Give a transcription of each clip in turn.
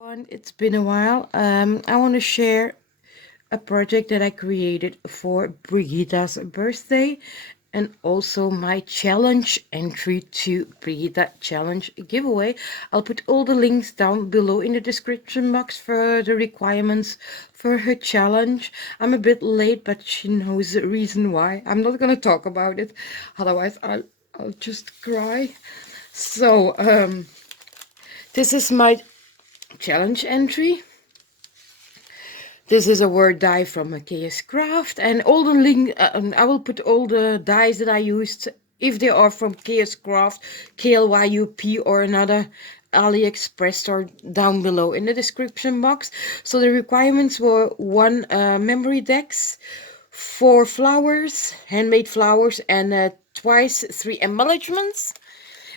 It's been a while. I want to share a project that I created for Brigitta's birthday and also my challenge entry to Brigitta challenge giveaway. I'll put all the links down below in the description box for the requirements for her challenge. I'm a bit late, but she knows the reason why. I'm not gonna talk about it, otherwise I'll just cry. So this is my challenge entry. This is a word die from a KS Craft, and all the link. I will put all the dies that I used, if they are from KS Craft, KLYUP, or another AliExpress store, down below in the description box. So the requirements were one memory decks, four flowers, handmade flowers, and twice three embellishments.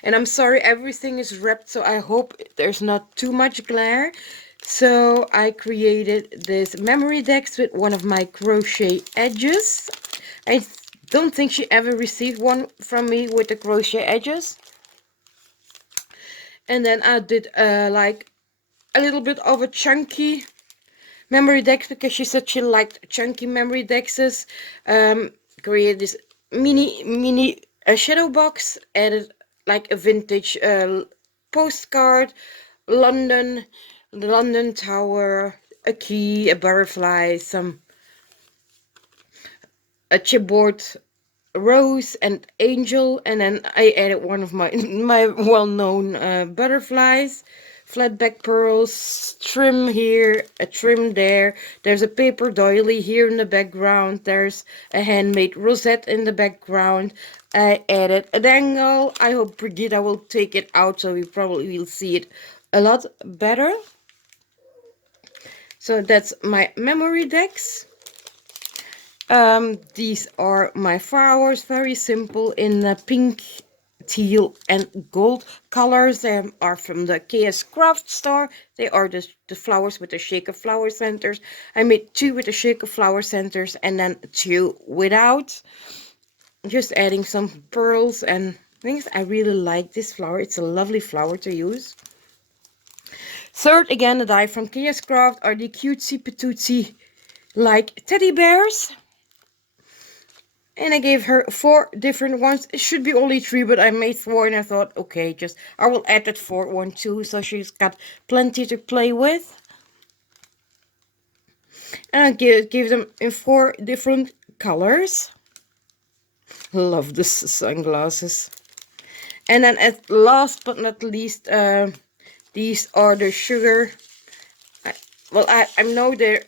And I'm sorry, everything is wrapped, so I hope there's not too much glare. So I created this memory decks with one of my crochet edges. I don't think she ever received one from me with the crochet edges. And then I did like a little bit of a chunky memory decks because she said she liked chunky memory decks. Created this mini shadow box, added like a vintage postcard, London, the London Tower, a key, a butterfly, a chipboard, rose and angel, and then I added one of my my well-known butterflies, flat back pearls, trim here, a trim there. There's a paper doily here in the background. There's a handmade rosette in the background. I added a dangle. I hope Brigitta will take it out so we probably will see it a lot better. So that's my memory decks. These are my flowers, very simple, in the pink, teal, and gold colors. They are from the KS Craft store. They are the flowers with the shaker flower centers. I made two with the shaker flower centers and then two without. Just adding some pearls and things. I really like this flower. It's a lovely flower to use. Third, again, the die from KS Craft are the cutesy patootsy like teddy bears. And I gave her four different ones. It should be only three, but I made four, and I thought, okay, I will add that fourth one too, so she's got plenty to play with. And I gave them in four different colors. Love the sunglasses. And then at last but not least, these are the sugar. I know they're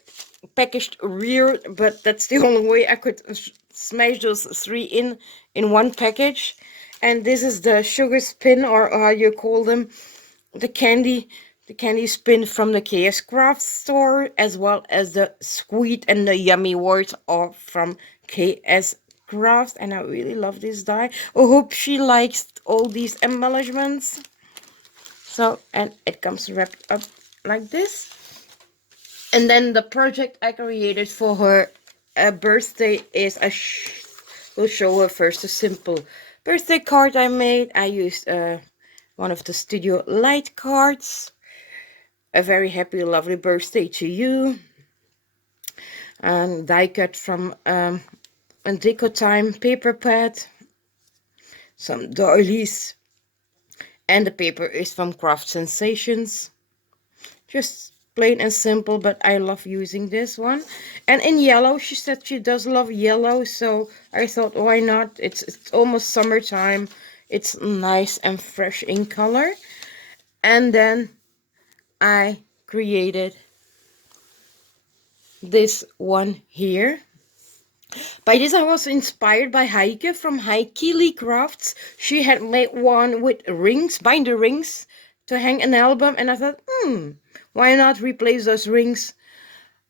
packaged weird, but that's the only way I could smash those three in one package. And this is the sugar spin, or how you call them, the candy spin from the KS Craft store, as well as the sweet and the yummy words are from KS Craft. And I really love this die. I hope she likes all these embellishments. So, and it comes wrapped up like this. And then the project I created for her birthday is we'll show her first a simple birthday card I made. I used one of the Studio Light cards. A very happy, lovely birthday to you. And die cut from a Deco Time paper pad. Some doilies. And the paper is from Craft Sensations. Just plain and simple, but I love using this one. And in yellow, she said she does love yellow, so I thought, why not? It's almost summertime. It's nice and fresh in color. And then I created this one here. By this I was inspired by Heike from Heike Crafts. She had made one with rings, binder rings, to hang an album, and I thought, why not replace those rings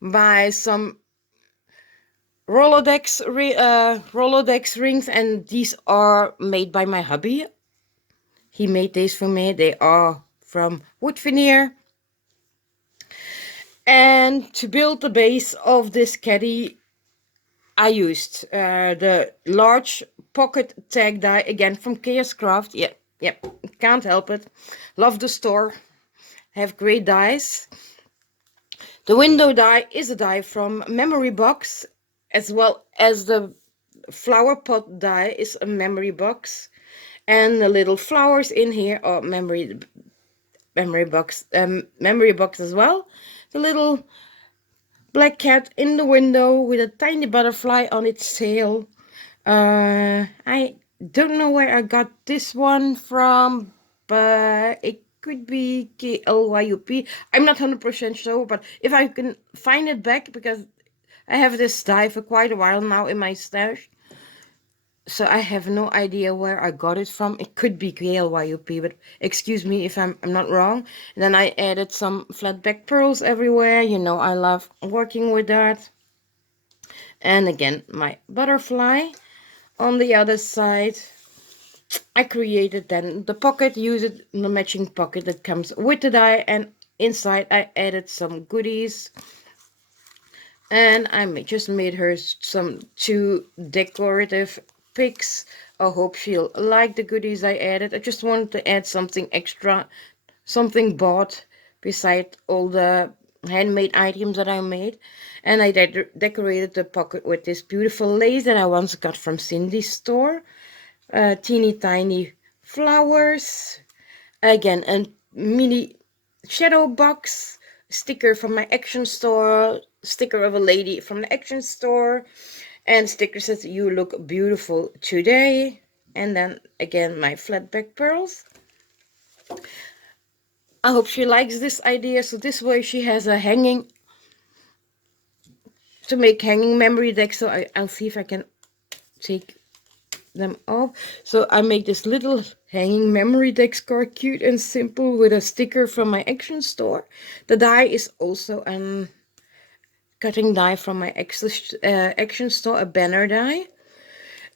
by some Rolodex rings, and these are made by my hubby. He made these for me. They are from wood veneer. And to build the base of this caddy, I used the large pocket tag die, again from KS Craft. Yep, can't help it. Love the store. have great dies. The window die is a die from Memory Box, as well as the flower pot die is a Memory Box, and the little flowers in here are memory box as well. The little black cat in the window with a tiny butterfly on its tail. I don't know where I got this one from, but it could be KLYUP. I'm not 100% sure, but if I can find it back, because I have this die for quite a while now in my stash, so I have no idea where I got it from. It could be KLYUP, but excuse me if I'm not wrong. And then I added some flat back pearls everywhere. You know, I love working with that. And again, my butterfly. On the other side, I created then the pocket, used the matching pocket that comes with the die, and inside I added some goodies. And just made her some 2 decorative pics. I hope she'll like the goodies I added. I just wanted to add something extra, something bought beside all the handmade items that I made. And I decorated the pocket with this beautiful lace that I once got from Cindy's store. Teeny tiny flowers. Again, a mini shadow box, sticker from my Action store, sticker of a lady from the Action store, and sticker says you look beautiful today. And then again, my flat back pearls. I hope she likes this idea. So this way she has a hanging, to make hanging memory decks. So I'll see if I can take them off. So I make this little hanging memory deck card, cute and simple, with a sticker from my Action store. The die is also a cutting die from my Action store, a banner die.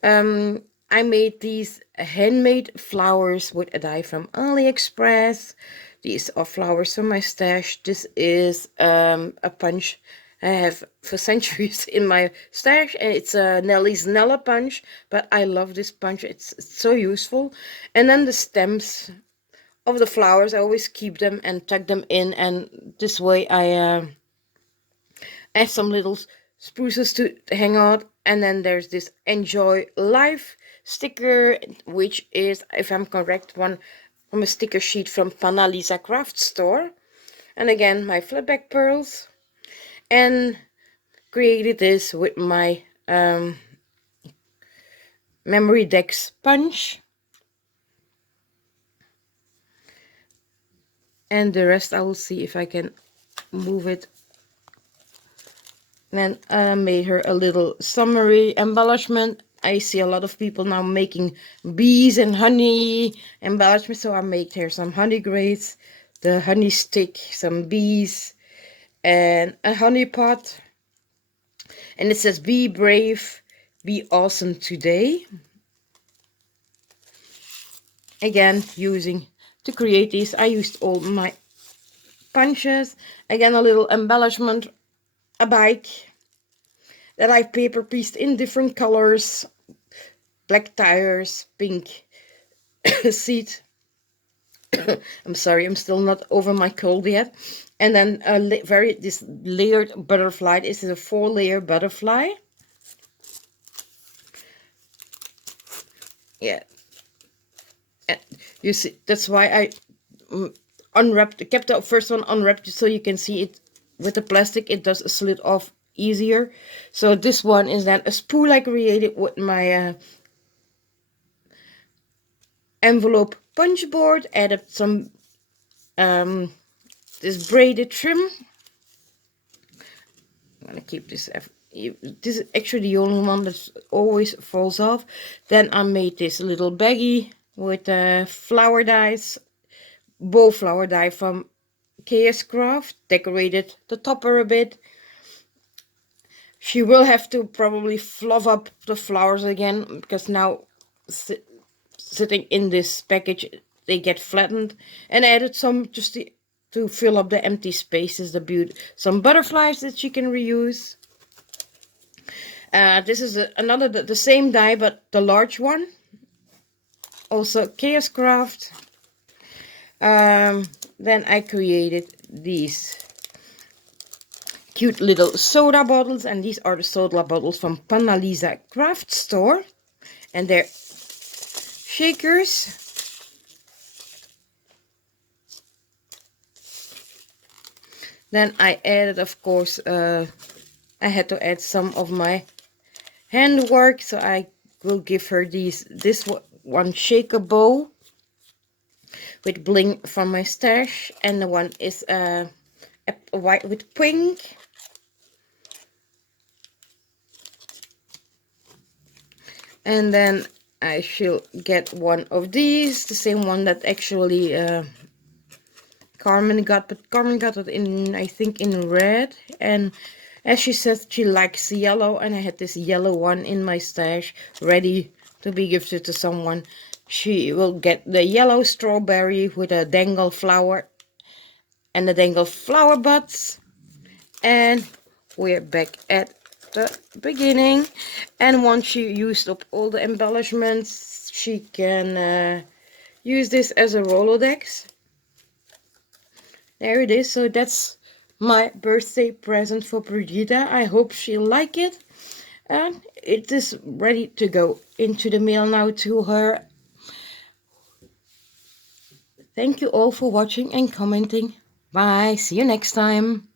I made these handmade flowers with a die from AliExpress. These are flowers from my stash. This is a punch I have for centuries in my stash, and it's a Nellie's Nella punch, but I love this punch. It's so useful. And then the stems of the flowers, I always keep them and tuck them in, and this way I add some little spruces to hang out. And then there's this Enjoy Life sticker, which is, if I'm correct, one from a sticker sheet from Panalisa Craft Store. And again, my flatback pearls. And created this with my memory deck sponge. And the rest I will see if I can move it. And I made her a little summary embellishment. I see a lot of people now making bees and honey embellishment, so I made her some honey grates, the honey stick, some bees, and a honey pot. And it says, "Be brave, be awesome today." Again, to create these, I used all my punches. Again, a little embellishment, a bike that I've paper pieced in different colors, black tires, pink seat. I'm sorry, I'm still not over my cold yet. And then this layered butterfly. This is a 4-layer butterfly. Yeah, and you see, that's why I kept the first one unwrapped, so you can see it with the plastic. It does slid off easier. So this one is then a spool I created with my envelope punch board. Added some this braided trim. I'm gonna keep this. This is actually the only one that always falls off. Then I made this little baggie with flower dies, bow flower die from KS Craft. Decorated the topper a bit. She will have to probably fluff up the flowers again, because now sitting in this package they get flattened. And added some just to fill up the empty spaces, some butterflies that she can reuse. This is another the same die, but the large one, also KS Craft. Then I created these cute little soda bottles, and these are the soda bottles from Panalisa Craft Store, and they're shakers. Then I added, of course, I had to add some of my handwork, so I will give her this one shaker bowl with bling from my stash, and the one is a white with pink. And then I shall get one of these, the same one that actually Carmen got, but Carmen got it in, I think, in red. And as she said, she likes yellow, and I had this yellow one in my stash ready to be gifted to someone. She will get the yellow strawberry with a dangle flower and the dangle flower buds. And we're back at the beginning. And once she used up all the embellishments, she can use this as a Rolodex. There it is. So that's my birthday present for Brigitta. I hope she'll like it. And it is ready to go into the mail now to her. Thank you all for watching and commenting. Bye. See you next time.